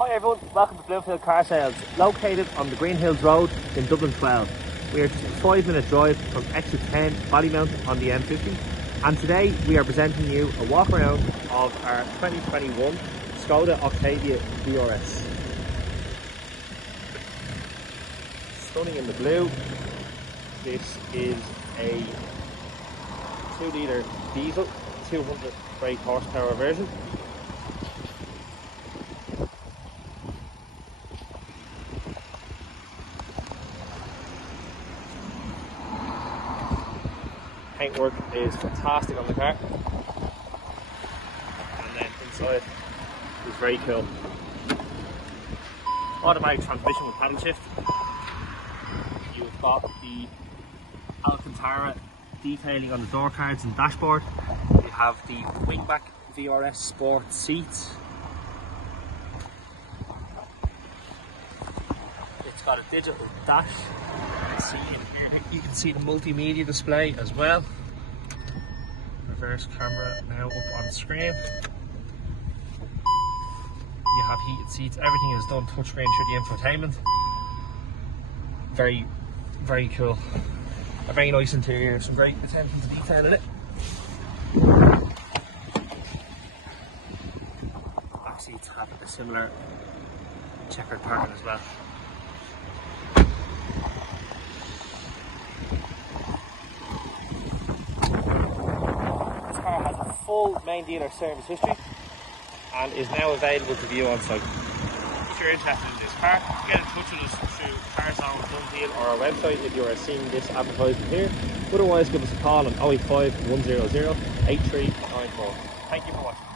Hi everyone, welcome to Bloomfield Car Sales, located on the Greenhills Road in Dublin 12. We are 5-minute drive from exit 10 Ballymount on the M50, and today we are presenting you a walk around of our 2021 Skoda Octavia DRS. Stunning in the blue. This is a 2-litre diesel, 200 brake horsepower version. Paintwork is fantastic on the car, and then inside is very cool. Automatic transmission with paddle shift. You've got the Alcantara detailing on the door cards and dashboard. You have the wingback VRS Sport seats. It's got a digital dash. You can see the multimedia display as well. Reverse camera now up on screen. You have heated seats. Everything is done touchscreen through the infotainment. Very, very cool. A very nice interior. Some great attention to detail in it. Back seats have a similar checkered pattern as well. Full main dealer service history and is now available to view on site. If you're interested in this car, get in touch with us through Carzone, Bloomfield or our website if you are seeing this advertisement here. Otherwise, give us a call on 085 100 8394. Thank you for watching.